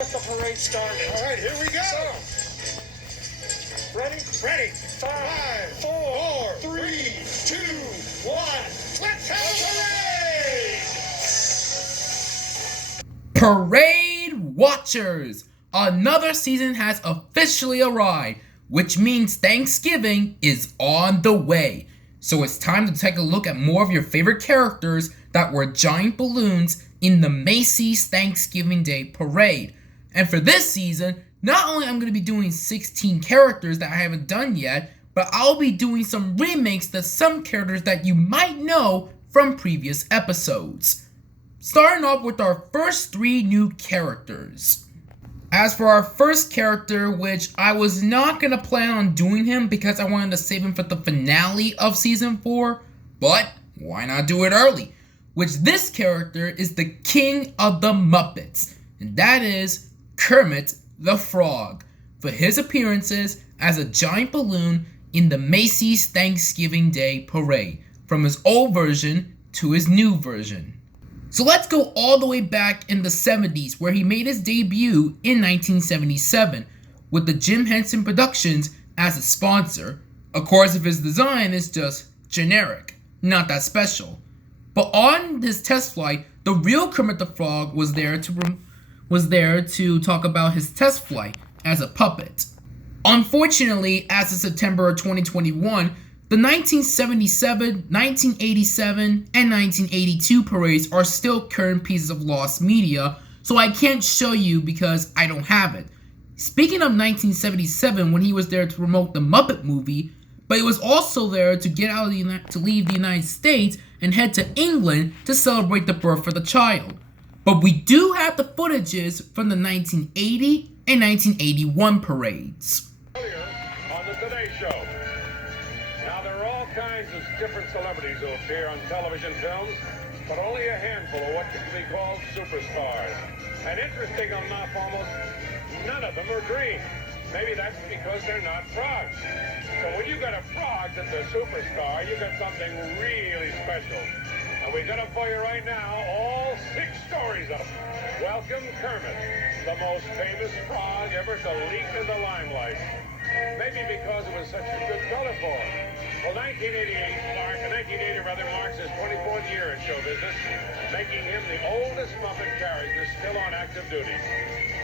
Get the parade started. All right, here we go. Ready? Ready. 5, 4, 3, 2, 1. Let's have a parade! Parade Watchers! Another season has officially arrived, which means Thanksgiving is on the way. So it's time to take a look at more of your favorite characters that were giant balloons in the Macy's Thanksgiving Day Parade. And for this season, not only I'm going to be doing 16 characters that I haven't done yet, but I'll be doing some remakes to some characters that you might know from previous episodes. Starting off with our first 3 new characters. As for our first character, which I was not going to plan on doing him because I wanted to save him for the finale of Season 4, but why not do it early? Which this character is the King of the Muppets, and that is Kermit the Frog, for his appearances as a giant balloon in the Macy's Thanksgiving Day Parade, from his old version to his new version. So let's go all the way back in the 70s, where he made his debut in 1977 with the Jim Henson Productions as a sponsor. Of course, if his design is just generic, not that special. But on this test flight, the real Kermit the Frog was there to talk about his test flight as a puppet. Unfortunately, as of September of 2021, the 1977, 1987, and 1982 parades are still current pieces of lost media, so I can't show you because I don't have it. Speaking of 1977, when he was there to promote the Muppet movie, but he was also there to to leave the United States and head to England to celebrate the birth of the child. But we do have the footages from the 1980 and 1981 parades. Earlier on the Today Show. Now, there are all kinds of different celebrities who appear on television films, but only a handful of what can be called superstars. And interesting enough, almost none of them are green. Maybe that's because they're not frogs. So when you got a frog that's a superstar, you got something really special. And we got them for you right now, all 6 stories of them. Welcome Kermit, the most famous frog ever to leap into limelight. Maybe because it was such a good color for him. Well, 1980 marks his 24th year in show business, making him the oldest Muppet character still on active duty.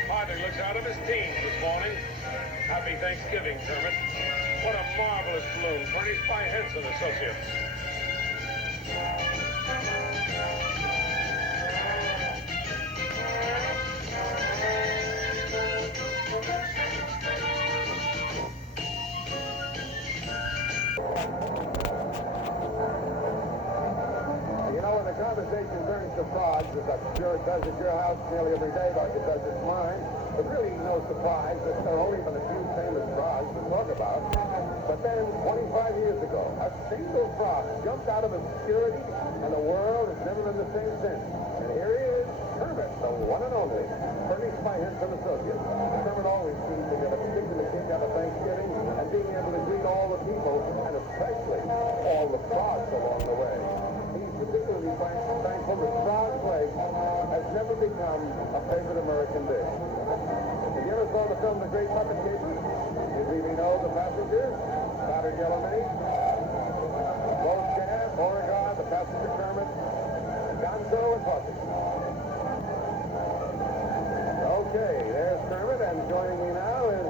Father looks out of his teens this morning. Happy Thanksgiving, Kermit. What a marvelous balloon furnished by Henson Associates. You know, when the conversation turns to frogs, as I'm sure it does at your house nearly every day like it does at mine, it's really no surprise that there are only been a few famous frogs to talk about. But then, 25 years ago, a single frog jumped out of obscurity, and the world has never been the same since. And here he is, Kermit, the one and only, furnished by Henson Associates. Kermit always seems to get a particular kick out of Thanksgiving and being able to greet all the people, and especially all the frogs along the way. He's particularly thankful that frog's leg has never become a favorite American dish. If you ever saw the film The Great Muppet Caper, you really know the passengers, Battered Yellow Minnie, Rose Chair, Beauregard, the passenger Kermit, Gonzo, and Puffy. Okay, there's Kermit, and joining me now is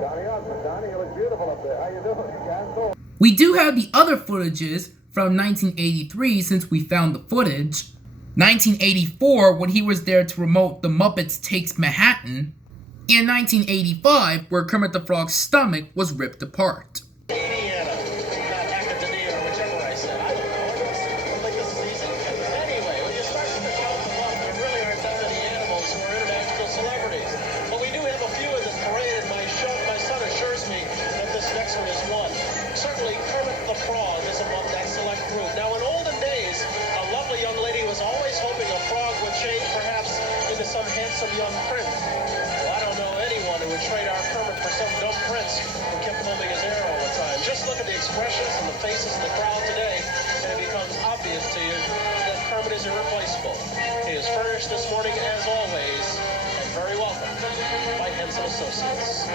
Donnie Osmond. Donnie, you look beautiful up there. How you doing? Gonzo. We do have the other footages from 1983 since we found the footage. 1984, when he was there to promote The Muppets Takes Manhattan. In 1985, where Kermit the Frog's stomach was ripped apart. Indiana, not Academia, or whichever I said. I don't know. Like this is easy. Anyway, when you start to count them up, there really aren't that many animals who are international celebrities. But we do have a few in this parade, and my son assures me that this next one is one. Certainly, Kermit the Frog is among that select group. Now, in olden days, a lovely young lady was always hoping a frog would change perhaps into some handsome young prince. Well, I don't know anyone who would trade our Kermit for some dumb prince who kept combing his hair all the time. Just look at the expressions and the faces in the crowd today, and it becomes obvious to you that Kermit is irreplaceable. He is furnished this morning, as always, and very welcome by Henson Associates.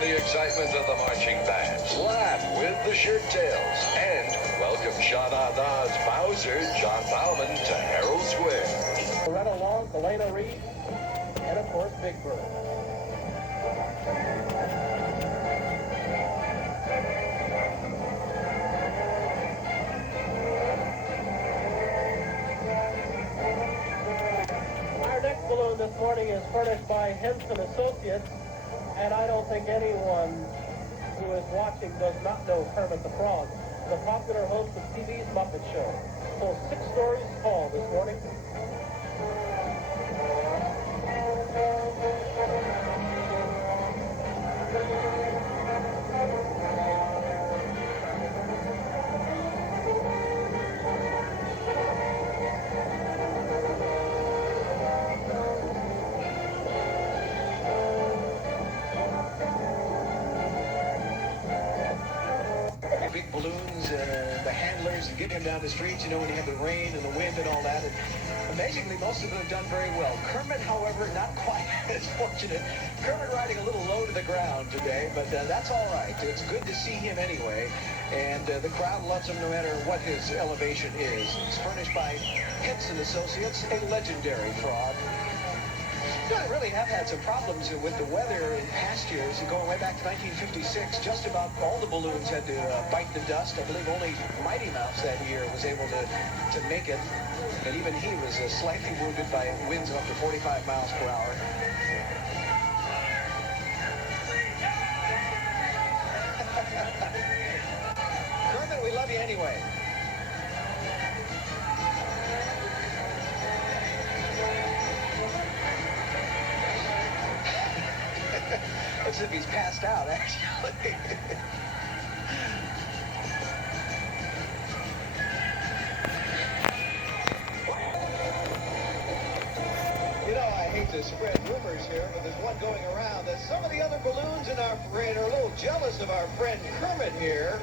The excitement of the marching bands, laugh with the shirt tails, and welcome Sean Arnaud's Bowser, John Bauman to Herald Square. Loretta Long, Elena Reed, and of course Big Bird. Our next balloon this morning is furnished by Henson Associates. And I don't think anyone who is watching does not know Kermit the Frog, the popular host of TV's Muppet Show. So 6 stories tall this morning. Big balloons, the handlers, and getting him down the streets, you know, when you have the rain and the wind and all that. And amazingly, most of them have done very well. Kermit, however, not quite as fortunate. Kermit riding a little low to the ground today, but that's all right. It's good to see him anyway. And the crowd loves him no matter what his elevation is. It's furnished by Henson Associates, a legendary frog. You know, I really have had some problems with the weather in past years. Going way back to 1956, just about all the balloons had to bite the dust. I believe only Mighty Mouse that year was able to make it. And even he was slightly wounded by winds of up to 45 miles per hour. Kermit, we love you anyway. Looks as if he's passed out, actually. You know, I hate to spread rumors here, but there's one going around that some of the other balloons in our parade are a little jealous of our friend Kermit here.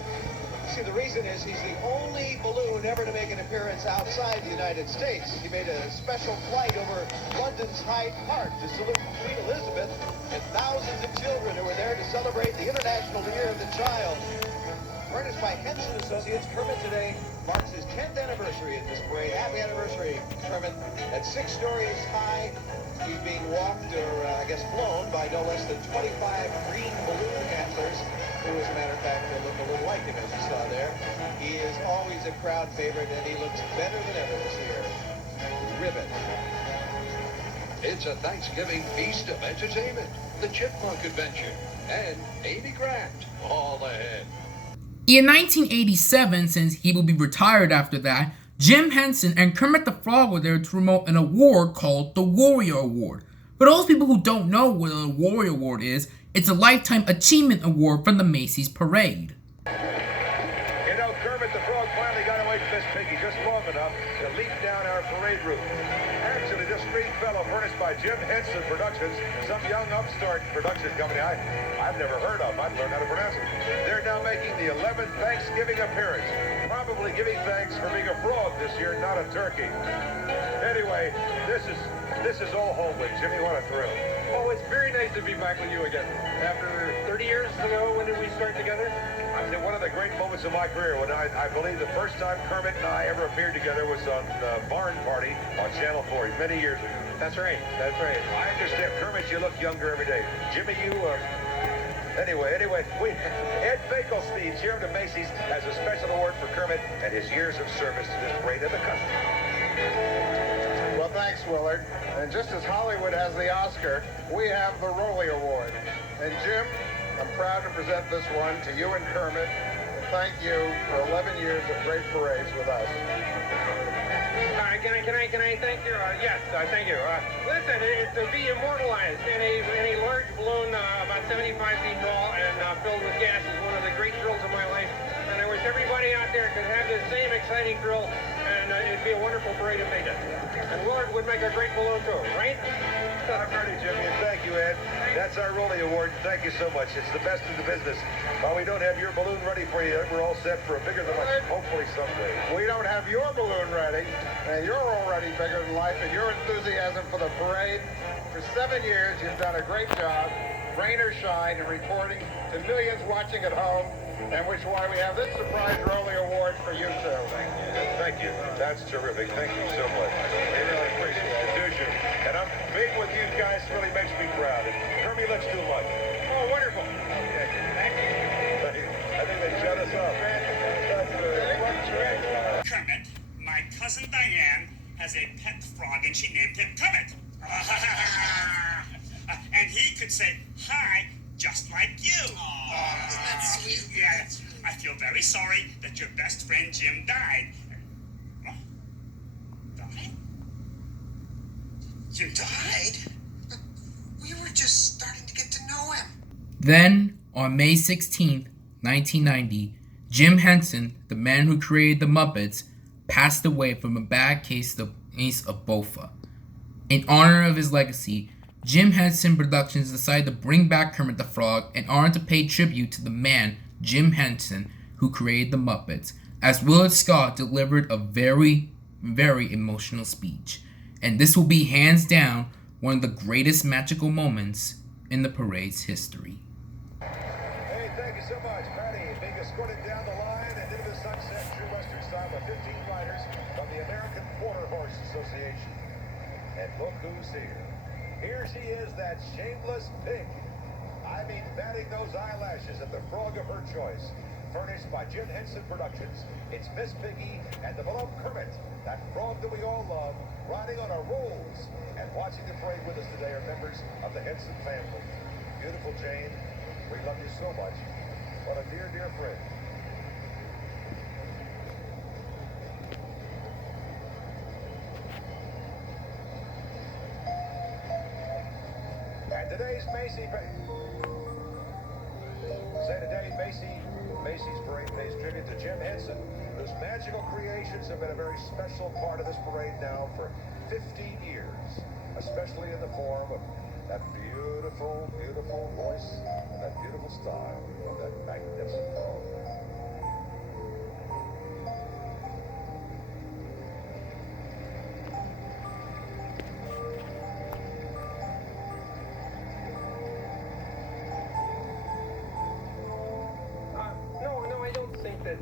See, the reason is he's the only balloon ever to make an appearance outside the United States. He made a special flight over London's Hyde Park to salute Queen Elizabeth and thousands of children who were there to celebrate the International Year of the Child. Furnished by Henson Associates, Kermit today marks his 10th anniversary in this parade. Happy anniversary, Kermit. At 6 stories high, he's being walked, or I guess flown, by no less than 25 green balloon handlers, who, as a matter of fact, look a little like him, as you saw there. He is always a crowd favorite, and he looks better than ever this year. Ribbon. It's a Thanksgiving feast of entertainment, the Chipmunk Adventure, and Amy Grant all ahead. In 1987, since he will be retired after that, Jim Henson and Kermit the Frog were there to promote an award called the Warrior Award. For those people who don't know what a Warrior Award is, it's a Lifetime Achievement Award from the Macy's Parade. You know, Kermit the Frog finally got away from this piggy just long enough to leap down our parade route. Actually, this green fellow, furnished by Jim Henson Productions, some young upstart production company I've never heard of. I've learned how to pronounce it. They're now making the 11th Thanksgiving appearance. Probably giving thanks for being a frog this year, not a turkey. Anyway, this is all homely. Jimmy, what a thrill. Oh, it's very nice to be back with you again. After 30 years ago, when did we start together? I think one of the great moments of my career, when I believe the first time Kermit and I ever appeared together was on Barn Party on Channel 4 many years ago. That's right. I understand. Kermit, you look younger every day. Jimmy, you, Anyway, Ed Finkelstein, chairman of Macy's, has a special award for Kermit and his years of service to this great of the country. Well, thanks, Willard. And just as Hollywood has the Oscar, we have the Rolly Award. And Jim, I'm proud to present this one to you and Kermit thank you for 11 years of great parades with us. Can I thank you? Yes, thank you. Listen, it's to be immortalized in a large balloon about 75 feet tall and filled with gas is one of the great thrills of my life. And I wish everybody out there could have the same exciting thrill, and it'd be a wonderful parade if they did. And Willard would make a great balloon too, right? I'm ready, Jimmy, and thank you, Ed. That's our Rolly Award. Thank you so much. It's the best in the business. While we don't have your balloon ready for you, we're all set for a bigger than life, hopefully someday. We don't have your balloon ready, and you're already bigger than life, and your enthusiasm for the parade. For 7 years, you've done a great job, rain or shine, in reporting to millions watching at home, and which is why we have this surprise Rolly Award for you, too. Thank you. That's terrific. Thank you so much. We really appreciate it. Do you? And I'm being with you guys really makes me proud. And Kermit looks too much. Oh, wonderful. Thank you. I think they shut us up. Kermit, my cousin Diane has a pet frog and she named him Kermit. And he could say hi just like you. Isn't that sweet? Yeah, I feel very sorry that your best friend Jim died. What? Died? You died? We were just starting to get to know him. Then, on May 16th, 1990, Jim Henson, the man who created the Muppets, passed away from a bad case of bofa. In honor of his legacy, Jim Henson Productions decided to bring back Kermit the Frog in order to pay tribute to the man, Jim Henson, who created the Muppets, as Willard Scott delivered a very, very emotional speech. And this will be hands down one of the greatest magical moments in the parade's history. Hey, thank you so much, Patty. Being escorted down the line and into the sunset, true Western style by 15 riders from the American Quarter Horse Association. And look who's here. Here she is, that shameless pig. I mean, batting those eyelashes at the frog of her choice. Furnished by Jim Henson Productions, it's Miss Piggy and the beloved Kermit, that frog that we all love, riding on our rolls. And watching the parade with us today are members of the Henson family. Beautiful Jane, we love you so much. What a dear, dear friend. And today's Macy's parade pays tribute to Jim Henson, whose magical creations have been a very special part of this parade now for 15 years, especially in the form of that beautiful, beautiful voice and that beautiful style of that magnificent frog.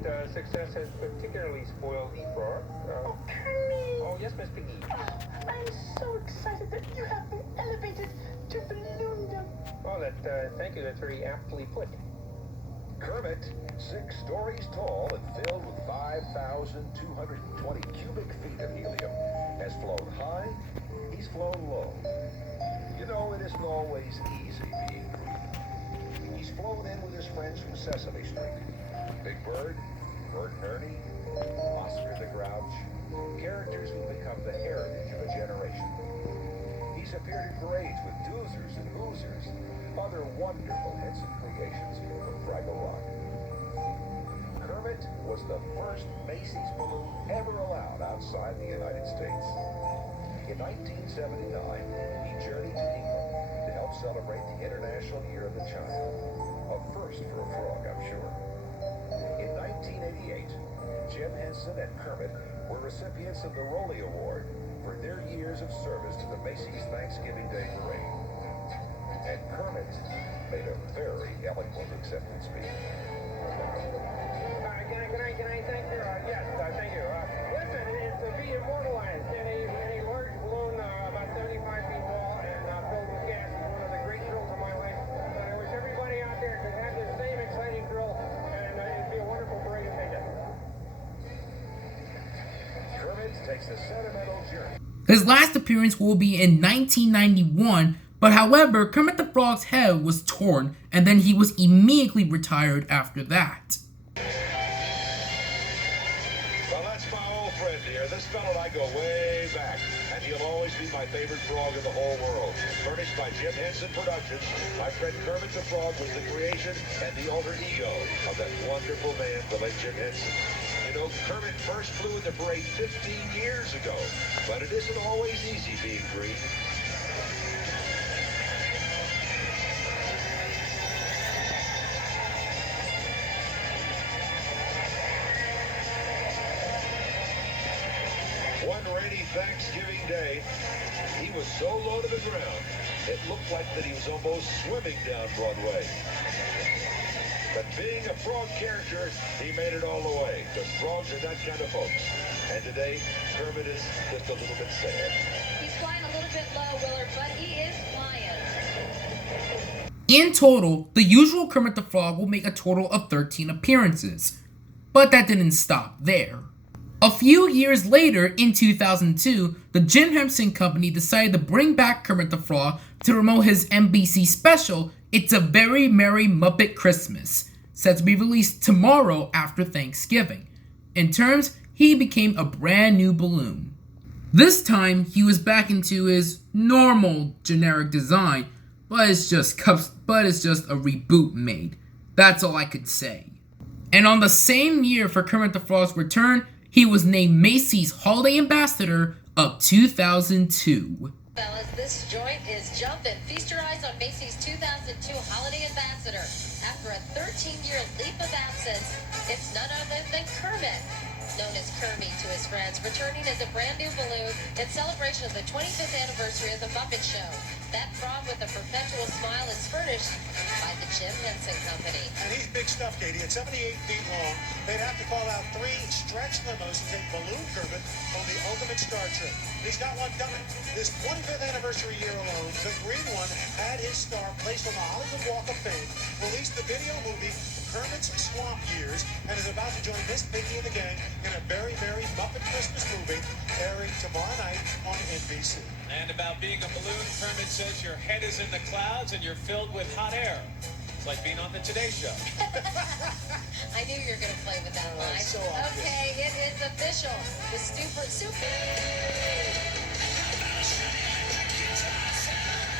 That success has particularly spoiled the frog. Kermit! Oh, yes, Miss Piggy. I'm so excited that you have been elevated to balloondom. Oh, thank you. That's very aptly put. Kermit, 6 stories tall and filled with 5,220 cubic feet of helium, has flown high, he's flown low. You know, it isn't always easy being green. He's flown in with his friends from Sesame Street. Big Bird, Bert and Ernie, Oscar the Grouch, characters who become the heritage of a generation. He's appeared in parades with Doozers and Boozers, other wonderful Henson creations from Fraggle Rock. Kermit was the first Macy's balloon ever allowed outside the United States. In 1979, he journeyed to England to help celebrate the International Year of the Child. A first for a frog, I'm sure. In 1988, Jim Henson and Kermit were recipients of the Rolly Award for their years of service to the Macy's Thanksgiving Day Parade. And Kermit made a very eloquent acceptance speech. Can I thank you? Yes, thank you. Listen, it's to be immortalized in a large balloon about 75 feet tall and filled with gas is one of the great thrills of my life. And I wish everybody out there could have the same exciting thrill, and it'd be a wonderful parade if they did. Kermit takes a sentimental journey. His last appearance will be in 1991, but however, Kermit the Frog's head was torn and then he was immediately retired after that. friend here. This fellow and I go way back, and he'll always be my favorite frog in the whole world. Furnished by Jim Henson Productions, my friend Kermit the Frog was the creation and the alter ego of that wonderful man, the late Jim Henson. You know, Kermit first flew in the parade 15 years ago, but it isn't always easy being green. One rainy Thanksgiving day, he was so low to the ground, it looked like that he was almost swimming down Broadway. But being a frog character, he made it all the way, because frogs are that kind of folks. And today, Kermit is just a little bit sad. He's flying a little bit low, Willard, but he is flying. In total, the usual Kermit the Frog will make a total of 13 appearances. But that didn't stop there. A few years later, in 2002, the Jim Henson Company decided to bring back Kermit the Frog to promote his NBC special, It's a Very Merry Muppet Christmas, set to be released tomorrow after Thanksgiving. In terms, he became a brand new balloon. This time, he was back into his normal generic design, but it's just a reboot made. That's all I could say. And on the same year for Kermit the Frog's return, he was named Macy's Holiday Ambassador of 2002. Fellas, this joint is jumping. Feast your eyes on Macy's 2002 Holiday Ambassador. After a 13-year leap of absence, it's none other than Kermit, known as Kermit to his friends, returning as a brand new balloon in celebration of the 25th anniversary of The Muppet Show. That frog with a perpetual smile is furnished by the Jim Henson Company. And he's big stuff, Katie. At 78 feet long, they'd have to call out 3 stretch limos to take Balloon Kermit on the ultimate star trip. He's got one coming. This 25th anniversary year alone, the green one had his star placed on the Hollywood Walk of Fame, released the video movie Kermit's Swamp Years, and is about to join Miss Piggy and the gang in a very merry Muppet Christmas movie airing tomorrow night on NBC. And about being a balloon, Kermit says your head is in the clouds and you're filled with hot air. It's like being on the Today Show. I knew you were going to play with that line. So obvious. Okay, it is official. The super.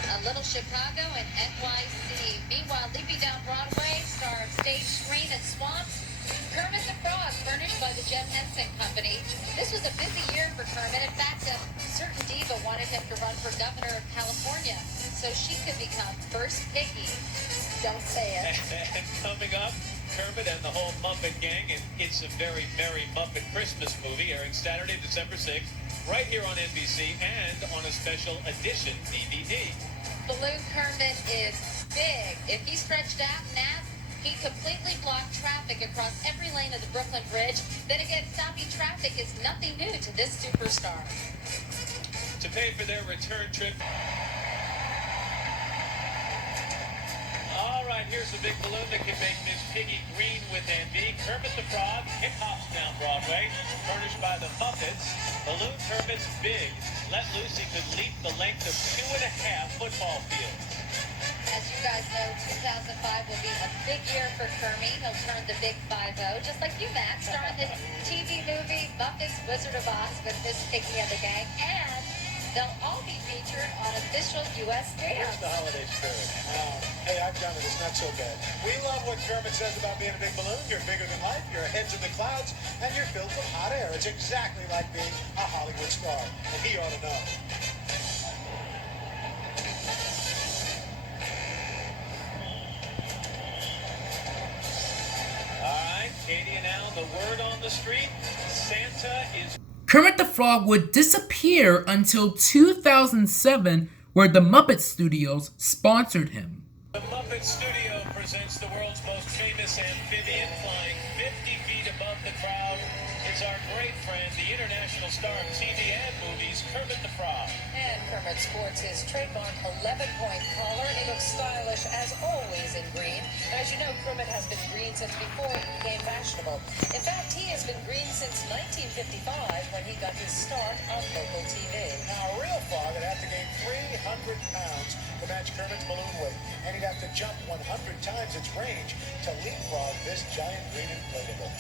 A little Chicago and NYC. Meanwhile, leaping down Broadway, star of stage, screen, and swamps, Kermit the Frog, furnished by the Jim Henson Company. This was a busy year for Kermit. In fact, a certain diva wanted him to run for governor of California so she could become First Piggy. Don't say it. And coming up, Kermit and the whole Muppet gang in It's a Very Merry Muppet Christmas movie, airing Saturday, December 6th, right here on NBC and on a special edition DVD. Balloon Kermit is big. If he stretched out now, he completely blocked traffic across every lane of the Brooklyn Bridge. Then again, stopping traffic is nothing new to this superstar. To pay for their return trip. All right, here's a big balloon that can make Miss Piggy green with envy. Kermit the Frog hip-hops down Broadway, furnished by the Muppets. Balloon Kermit's big. Let loose, he could leap the length of 2.5 football fields. As you guys know, 2005 will be a big year for Kermit. He'll turn the big 5-0, just like you, Matt, starring the TV movie Muppets Wizard of Oz with Miss Piggy and the gang, and they'll all be featured on official U.S. stamps. Here's the holiday spirit. Hey, I've done it. It's not so bad. We love what Kermit says about being a big balloon. You're bigger than life, your head's in the clouds, and you're filled with hot air. It's exactly like being a Hollywood star, and he ought to know. Katie and Al, the word on the street, Santa is... Kermit the Frog would disappear until 2007, where the Muppet Studios sponsored him. The Muppet Studio presents the world's most famous amphibian, flying 50 feet above the crowd. It's our great friend, the international star of TV and movies, Kermit the Frog. And Kermit sports his trademark 11-point collar. He looks stylish, as always, in green. And as you know, Kermit has been green since before he became fashionable. In fact, he has been green since 1955, when he got his start on local TV. Now, a real frog would have to gain 300 pounds to match Kermit's balloon weight, and he'd have to jump 100 times its range to leapfrog this giant green inflatable.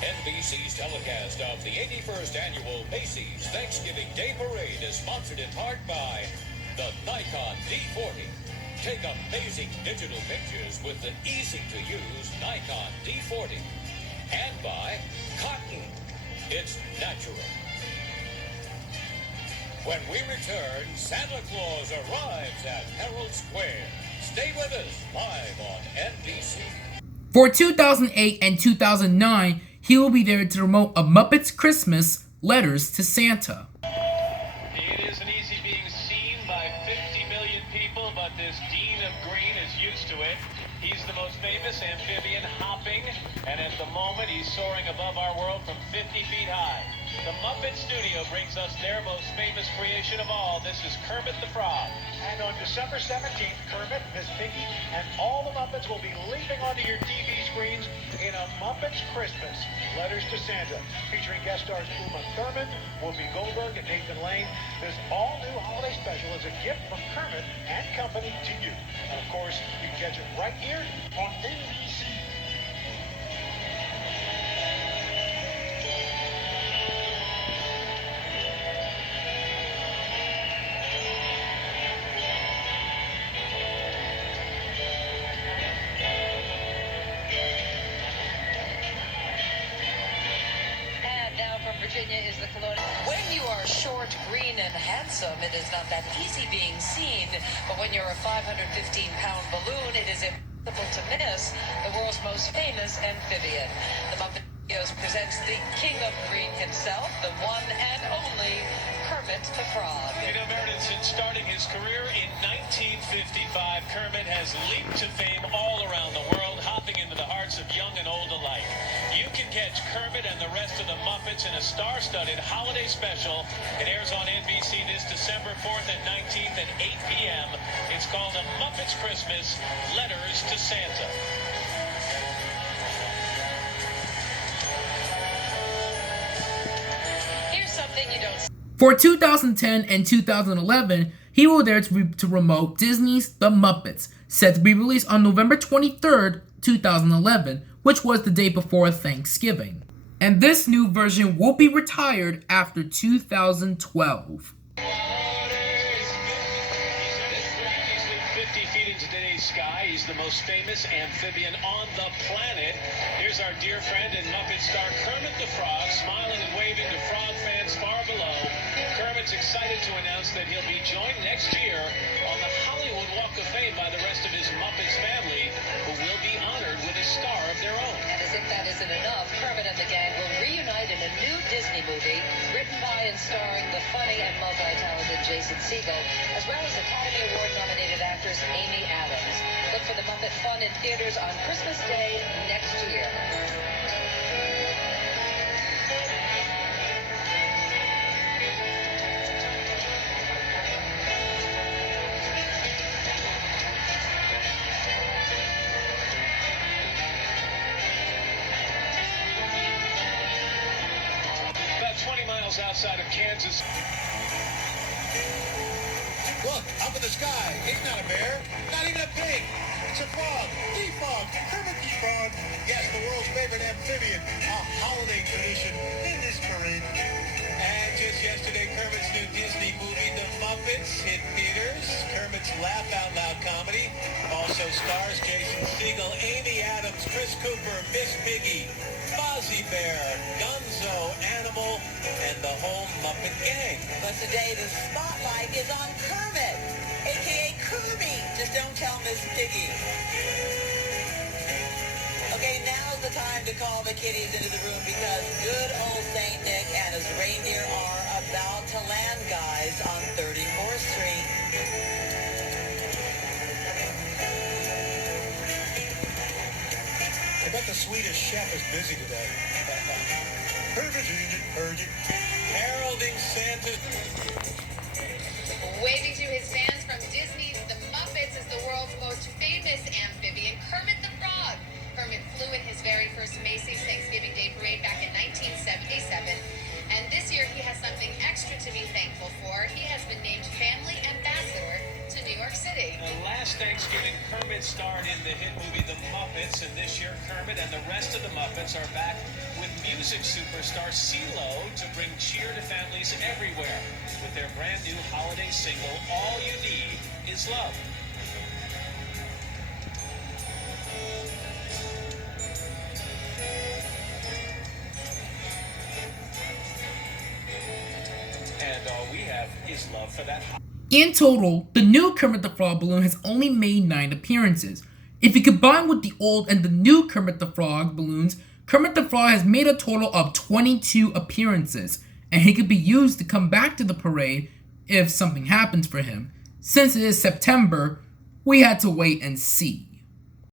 NBC's telecast of the 81st Annual Macy's Thanksgiving Day Parade is sponsored in part by the Nikon D40. Take amazing digital pictures with the easy-to-use Nikon D40. And by cotton. It's natural. When we return, Santa Claus arrives at Herald Square. Stay with us live on NBC. For 2008 and 2009, he will be there to promote A Muppet's Christmas, Letters to Santa. It isn't easy being seen by 50 million people, but this Dean of Green is used to it. He's the most famous amphibian hopping, and at the moment he's soaring above our world from 50 feet high. The Muppet Studio brings us their most famous creation of all. This is Kermit the Frog. And on December 17th, Kermit, Miss Piggy, and all the Muppets will be leaping onto your TV screens in A Muppet's Christmas, Letters to Santa, featuring guest stars Uma Thurman, Whoopi Goldberg, and Nathan Lane. This all-new holiday special is a gift from Kermit and company to you. And of course, you can catch it right here on NBC. Virginia is the colonial. When you are short, green, and handsome, it is not that easy being seen. But when you're a 515-pound balloon, it is impossible to miss the world's most famous amphibian. The Muppet Studios presents the King of Green himself, the one and only Kermit the Frog. You know, Meredith, since starting his career in 1955, Kermit has leaped to fame all around the world, hopping into the hearts of young and old alike. You can catch Kermit and the rest of the Muppets in a star-studded holiday special. It airs on NBC this December 4th and 19th at 8 p.m. It's called A Muppet's Christmas, Letters to Santa. Here's something you don't see. For 2010 and 2011, he will there to promote Disney's The Muppets, set to be released on November 23rd, 2011, which was the day before Thanksgiving. And this new version will be retired after 2012. Sky. He's the most famous amphibian on the planet. Here's our dear friend and Muppet star Kermit the Frog, smiling and waving to frog fans far below. Kermit's excited to announce that he'll be joined next year on the Hollywood Walk of Fame by the rest of his Muppets family, who will be honored with a star of their own. And as if that isn't enough, Kermit and the gang will reunite in a new Disney movie, written by and starring the funny and multi-talented Jason Segel, as well as Academy Award-nominated actress Amy Adams. Look for the Muppet Fun in theaters on Christmas Day next year. About 20 miles outside of Kansas. Look, up in the sky. He's not a bear, not even a pig. It's a frog. The Frog. Kermit the Frog. Yes, the world's favorite amphibian. A holiday tradition in this parade. And just yesterday, Kermit's new Disney movie, The Muppets, hit theaters. Kermit's laugh-out-loud comedy also stars Jason Segel, Amy Adams, Chris Cooper, Miss Piggy, Fozzie Bear, Gunzo, Animal, and the whole Muppet gang. But today the spotlight is on Kermit, a.k.a. Kermit. Just don't tell Miss Piggy. Okay, now's the time to call the kiddies into the room because good old St. Nick and his reindeer are about to land, guys, on 34th Street. I bet the Swedish chef is busy today. Heralding Santa. Waving to his fans from Disney's The Muppets is the world's most famous amphibian, Kermit the Frog. Kermit flew in his very first Macy's Thanksgiving Day Parade back in 1977. And this year he has something extra to be thankful for. He has been named Family Ambassador to New York City. Last Thanksgiving, Kermit starred in the hit movie The Muppets, and this year Kermit and the rest of the Muppets are back with music. music superstar CeeLo to bring cheer to families everywhere with their brand new holiday single, All You Need Is Love. And all we have is love for that. In total, the new Kermit the Frog balloon has only made 9 appearances. If you combine with the old and the new Kermit the Frog balloons, Kermit the Frog has made a total of 22 appearances, and he could be used to come back to the parade if something happens for him. Since it is September, we had to wait and see.